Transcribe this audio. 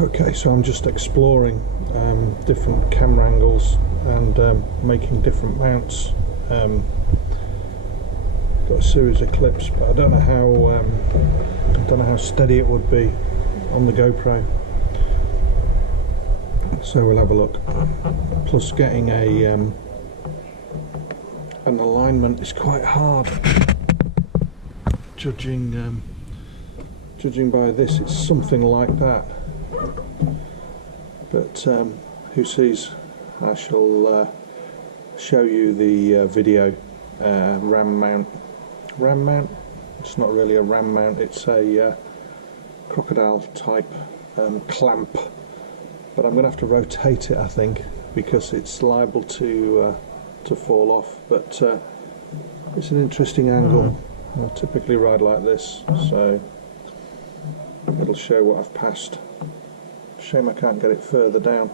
Okay, so I'm just exploring different camera angles and making different mounts. Got a series of clips, but I don't know how steady it would be on the GoPro. So we'll have a look. Plus, getting an alignment is quite hard. Judging by this, it's something like that. But who sees? I shall show you the video ram mount. Ram mount? It's not really a ram mount. It's a crocodile type clamp. But I'm going to have to rotate it, I think, because it's liable to fall off. But it's an interesting angle. I typically ride like this, so it'll show what I've passed. Shame I can't get it further down.